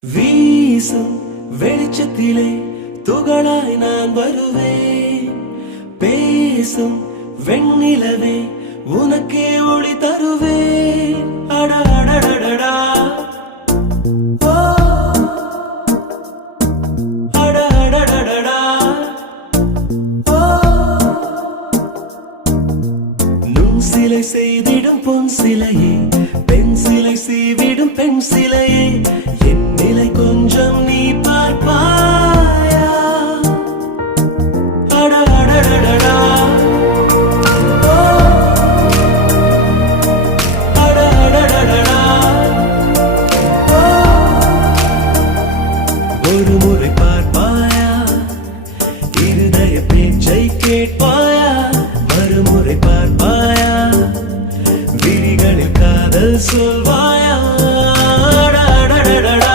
வீசும் வெளிச்சத்திலே துகளாய் நான் வருவேன். பேசும் வெண்ணிலவே உனக்கே ஒளி தருவேன். அட அடடடடா